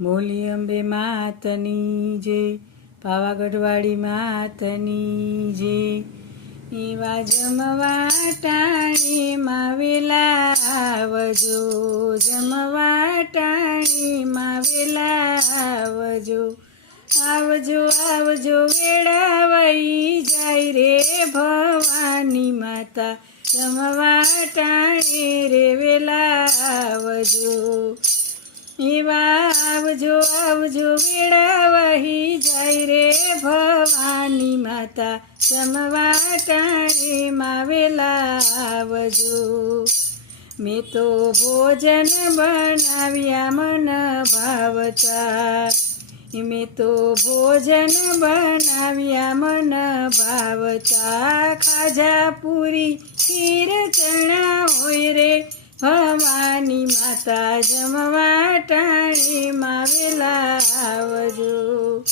મોલી અંબે માતની જે, પાવાગઢવાળી માતની જે. એવા જમવા ટાણીમાં માવેલા આવજો જમવા ટાણી માવેલા આવજો આવજો આવજો વેળા વહી જાય રે ભવાની માતા. જમવા ટાણે રે વેલા આવજો એવા આવજો આવજો વેળા વહી જાય રે ભવાની માતા. સમવા ટાણે માં વેલા આવજો. મેં તો ભોજન બનાવ્યા મન ભાવતા. મેં તો ભોજન બનાવ્યા મન ભાવતા. ખાજા પૂરી ખીર ચણા હોય રે ભવાની માતા જમવા ટાણીમાં વેલા આવજો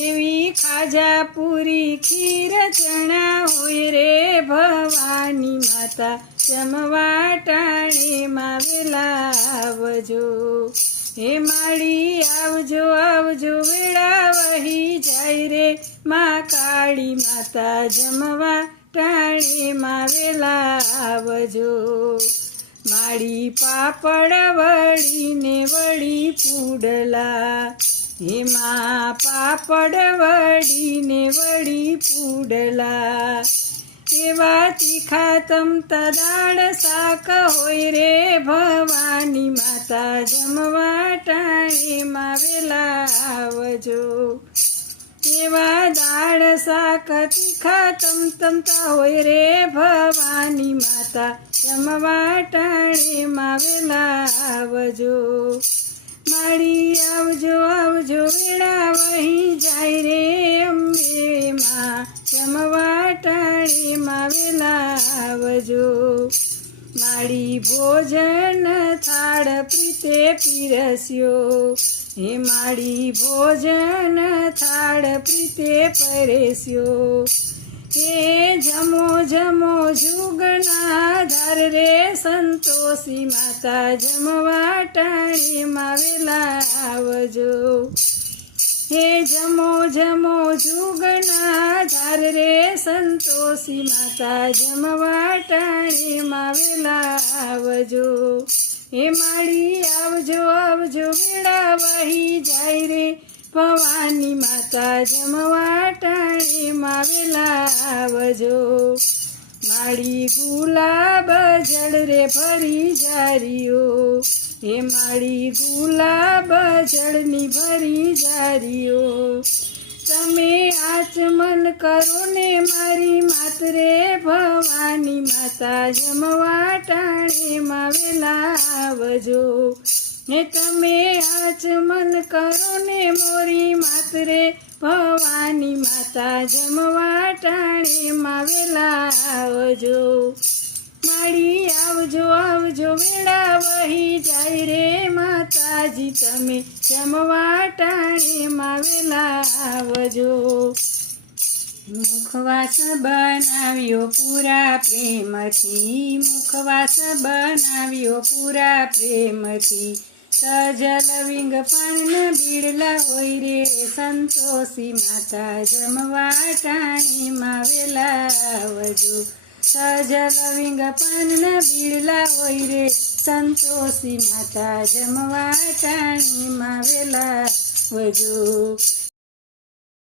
એવી ખાજા પૂરી ખીર ચણા હોય રે ભવાની માતા જમવા ટાણીમાં વેલા આવજો હે માળી, આવજો આવજો વેળા વહી જાય રે. મા કાળી માતા જમવા ટાણીમાં વેલા આવજો માળી પાપડ વળીને વળી પૂડલા. એમાં પાપડ વળીને વળી પૂડલા. એવા તીખા તમતા દાળ શાક હોય રે ભવાની માતા જમવા ટાણીમાં વેલા આવજો. એવા દાળ, શાક, તીખા તમ તમતા હોય રે ભવાની માતા. જમવા ટાણીમાં માવેલા આવજો. માળી આવજો આવજો, વેળા વહી જાય રે અંબે માં જમવા ટાણીમાં માવેલા આવજો. માળી ભોજન થાળ પ્રીતે પીરસ્યો. હે માળી ભોજન થાળ પ્રીતે પરેસ્યો. હે જમો જમો જુગના ધર રે સંતોષી માતા જમવા ટાણીમાં વેલા આવજો. હે જમો જમો જુગના ધાર રે સંતોષી માતા જમવા ટાણીમાં વેલા આવજો. હે માળી આવજો આવજો વેળા વહી જાય રે. ભવાની માતા જમવા ટાણીમાં વેલા આવજો. માળી ગુલાબ જળ રે ભરી જારીઓ. હે માળી ગુલાબ જળની ભરી જારીઓ. તમે આચમન કરો ને મારી માતરે ભવાની માતા જમવા ટાણીમાં વિલાવજો. ને તમે આચમન કરો ને મોરી માતરે, ભવાની માતા જમવા ટાણેમાં વિલાવજો. માળી આવજો આવજો, વેળા વહી જાય રે માતાજી. તમે જમવા ટાણેમાં વિલાવજો. મુખવાસ બનાવ્યો પૂરા પ્રેમથી મુખવાસ બનાવ્યો પૂરા પ્રેમથી. સજલ વિંગ પણ બીડલા હોય રે, સંતોષી માતા જમવા ટાણીમાં વેલા આવજો સજલ વિંગ પણ બીડલા હોય રે, સંતોષી માતા જમવા ટાણીમાં વેલા વજો